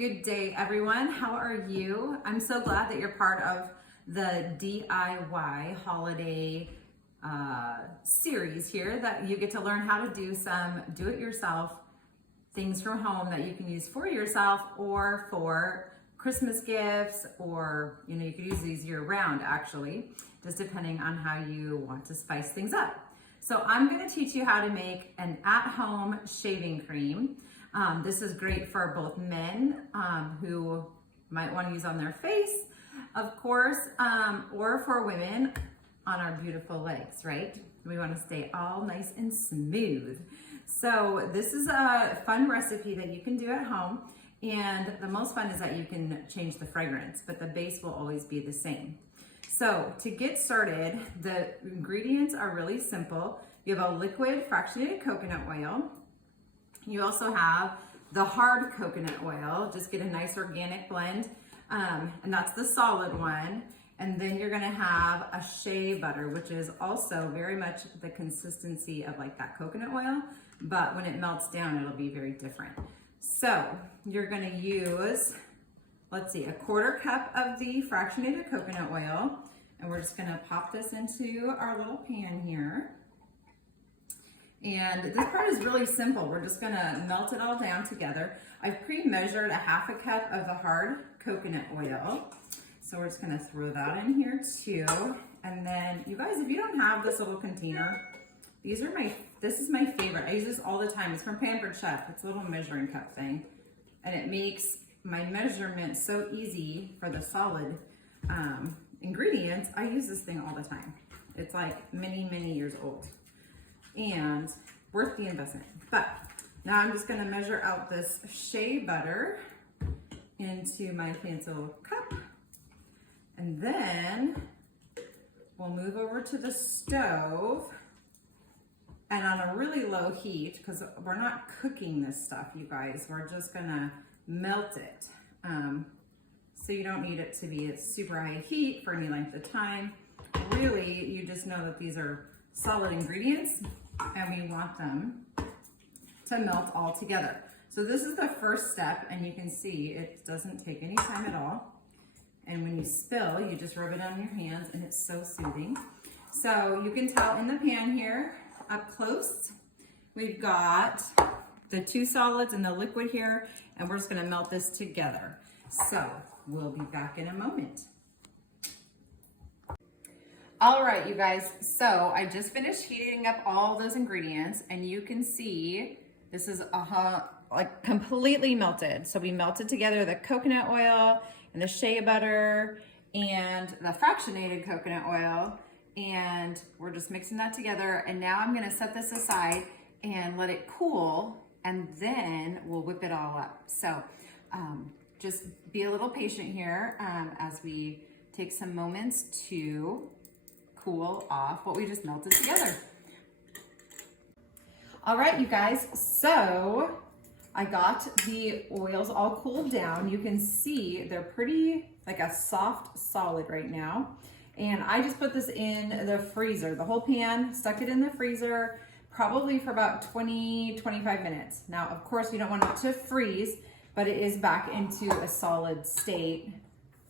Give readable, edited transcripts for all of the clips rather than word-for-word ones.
Good day, everyone. How are you? I'm so glad that you're part of the DIY holiday series here, that you get to learn how to do some do-it-yourself things from home that you can use for yourself or for Christmas gifts, or you could use these year-round actually, just depending on how you want to spice things up. So I'm going to teach you how to make an at-home shaving cream. This is great for both men who might want to use on their face, of course, or for women on our beautiful legs, right? We want to stay all nice and smooth. So this is a fun recipe that you can do at home. And the most fun is that you can change the fragrance, but the base will always be the same. So to get started, the ingredients are really simple. You have a liquid fractionated coconut oil. You also have the hard coconut oil. Just get a nice organic blend, and that's the solid one. And then you're gonna have a shea butter, which is also very much the consistency of like that coconut oil, but when it melts down, it'll be very different. So you're gonna use, let's see, a 1/4 cup of the fractionated coconut oil, and we're just gonna pop this into our little pan here. And this part is really simple. We're just gonna melt it all down together. I've pre-measured a 1/2 cup of the hard coconut oil. So we're just gonna throw that in here too. And then you guys, if you don't have this little container, this is my favorite. I use this all the time. It's from Pampered Chef. It's a little measuring cup thing. And it makes my measurement so easy for the solid ingredients. I use this thing all the time. It's like many, many years old and worth the investment. But now I'm just gonna measure out this shea butter into my fancy little cup. And then we'll move over to the stove, and on a really low heat, because we're not cooking this stuff, you guys, we're just gonna melt it. So you don't need it to be at super high heat for any length of time. Really, you just know that these are solid ingredients and we want them to melt all together. So this is the first step, and you can see it doesn't take any time at all. And when you spill, you just rub it on your hands, and it's so soothing. So you can tell in the pan here, up close, we've got the 2 solids and the liquid here, and we're just gonna melt this together. So we'll be back in a moment. All right, you guys, so I just finished heating up all those ingredients, and you can see this is like completely melted. So we melted together the coconut oil and the shea butter and the fractionated coconut oil, and we're just mixing that together. And now I'm gonna set this aside and let it cool, and then we'll whip it all up. So just be a little patient here as we take some moments to cool off what we just melted together. All right, you guys, so I got the oils all cooled down. You can see they're pretty like a soft solid right now. And I just put this in the freezer, the whole pan, stuck it in the freezer, probably for about 20-25 minutes. Now, of course, you don't want it to freeze, but it is back into a solid state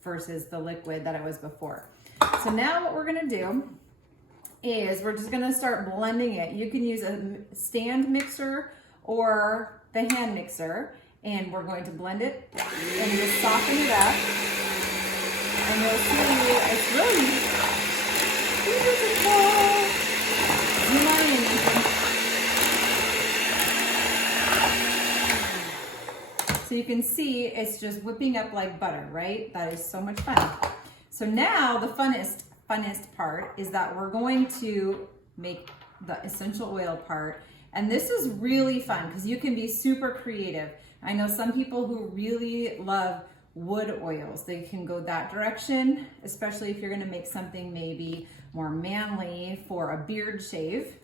versus the liquid that it was before. So now what we're gonna do is we're just gonna start blending it. You can use a stand mixer or the hand mixer, and we're going to blend it and just soften it up. And you'll see it's really beautiful. You know, so you can see it's just whipping up like butter, right? That is so much fun. So now the funnest part is that we're going to make the essential oil part. And this is really fun because you can be super creative. I know some people who really love wood oils. They can go that direction, especially if you're gonna make something maybe more manly for a beard shave.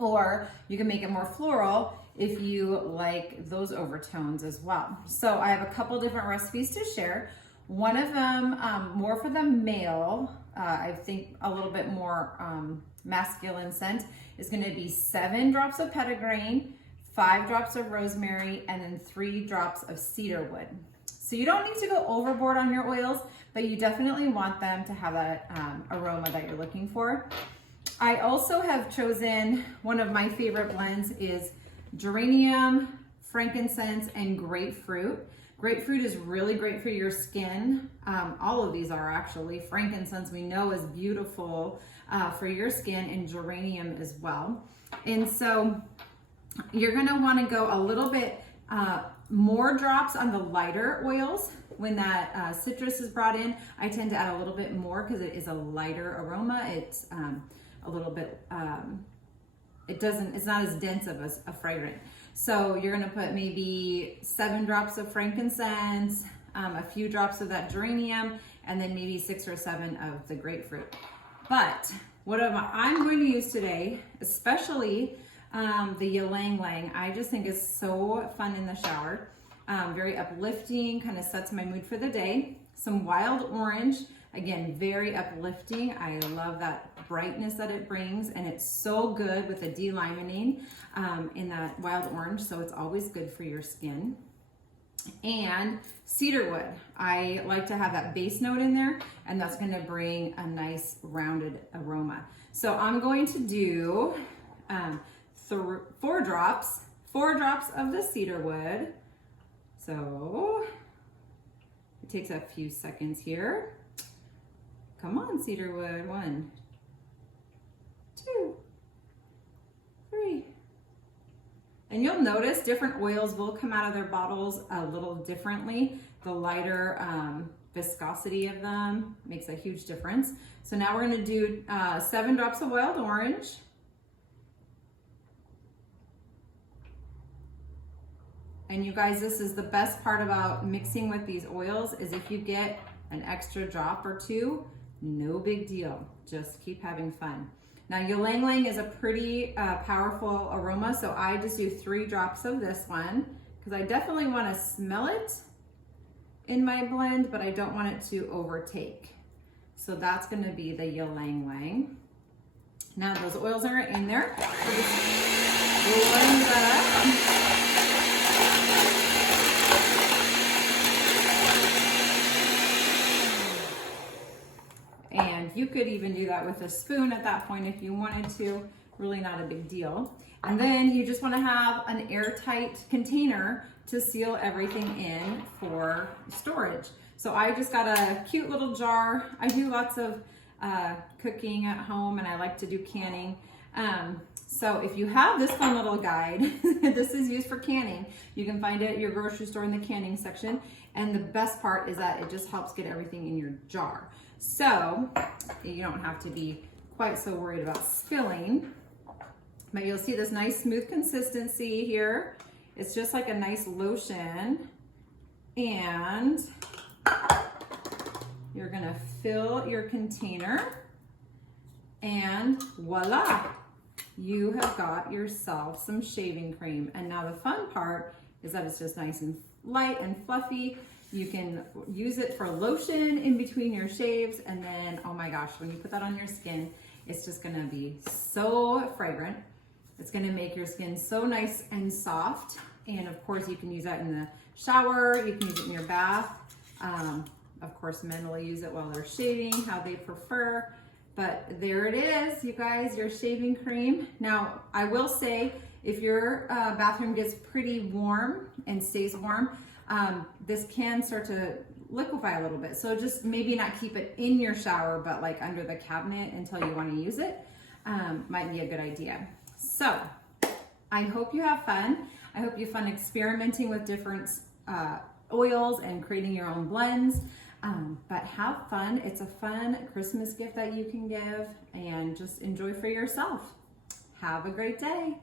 Or you can make it more floral if you like those overtones as well. So I have a couple different recipes to share. One of them, more for the male, I think a little bit more masculine scent, is gonna be 7 drops of petitgrain, 5 drops of rosemary, and then 3 drops of cedar wood. So you don't need to go overboard on your oils, but you definitely want them to have that aroma that you're looking for. I also have chosen, one of my favorite blends is geranium, frankincense, and grapefruit. Grapefruit is really great for your skin. All of these are actually. Frankincense we know is beautiful for your skin, and geranium as well. And so you're gonna wanna go a little bit more drops on the lighter oils. When that citrus is brought in, I tend to add a little bit more because it is a lighter aroma. It's a little bit, it's not as dense of a fragrance. So you're gonna put maybe 7 drops of frankincense, a few drops of that geranium, and then maybe 6 or 7 of the grapefruit. But what I'm going to use today, especially the ylang ylang, I just think is so fun in the shower. Very uplifting, kind of sets my mood for the day. Some wild orange, again, very uplifting. I love that brightness that it brings, and it's so good with the D-limonene in that wild orange, so it's always good for your skin. And cedar wood, I like to have that base note in there, and that's gonna bring a nice rounded aroma. So I'm going to do 4 drops of the cedar wood. So it takes a few seconds here. Come on, cedar wood. 1, 2, 3. And you'll notice different oils will come out of their bottles a little differently. The lighter viscosity of them makes a huge difference. So now we're gonna do 7 drops of wild orange. And you guys, this is the best part about mixing with these oils, is if you get an extra drop or 2, no big deal. Just keep having fun. Now, ylang ylang is a pretty powerful aroma, so I just do 3 drops of this one because I definitely want to smell it in my blend, but I don't want it to overtake. So that's going to be the ylang ylang. Now those oils are in there. We're just blend that up. And you could even do that with a spoon at that point if you wanted to, really not a big deal. And then you just want to have an airtight container to seal everything in for storage. So I just got a cute little jar. I do lots of cooking at home, and I like to do canning. So if you have this fun little guide, this is used for canning. You can find it at your grocery store in the canning section. And the best part is that it just helps get everything in your jar. So you don't have to be quite so worried about spilling, but you'll see this nice smooth consistency here. It's just like a nice lotion, and you're gonna fill your container, and voila, you have got yourself some shaving cream. And now the fun part is that it's just nice and light and fluffy. You can use it for lotion in between your shaves, and then, oh my gosh, when you put that on your skin, it's just gonna be so fragrant. It's gonna make your skin so nice and soft. And of course, you can use that in the shower, you can use it in your bath. Of course, men will use it while they're shaving, how they prefer. But there it is, you guys, your shaving cream. Now, I will say, if your bathroom gets pretty warm and stays warm, this can start to liquefy a little bit. So just maybe not keep it in your shower, but like under the cabinet until you want to use it, might be a good idea. So I hope you have fun. I hope you have fun experimenting with different oils and creating your own blends. But have fun. It's a fun Christmas gift that you can give, and just enjoy for yourself. Have a great day.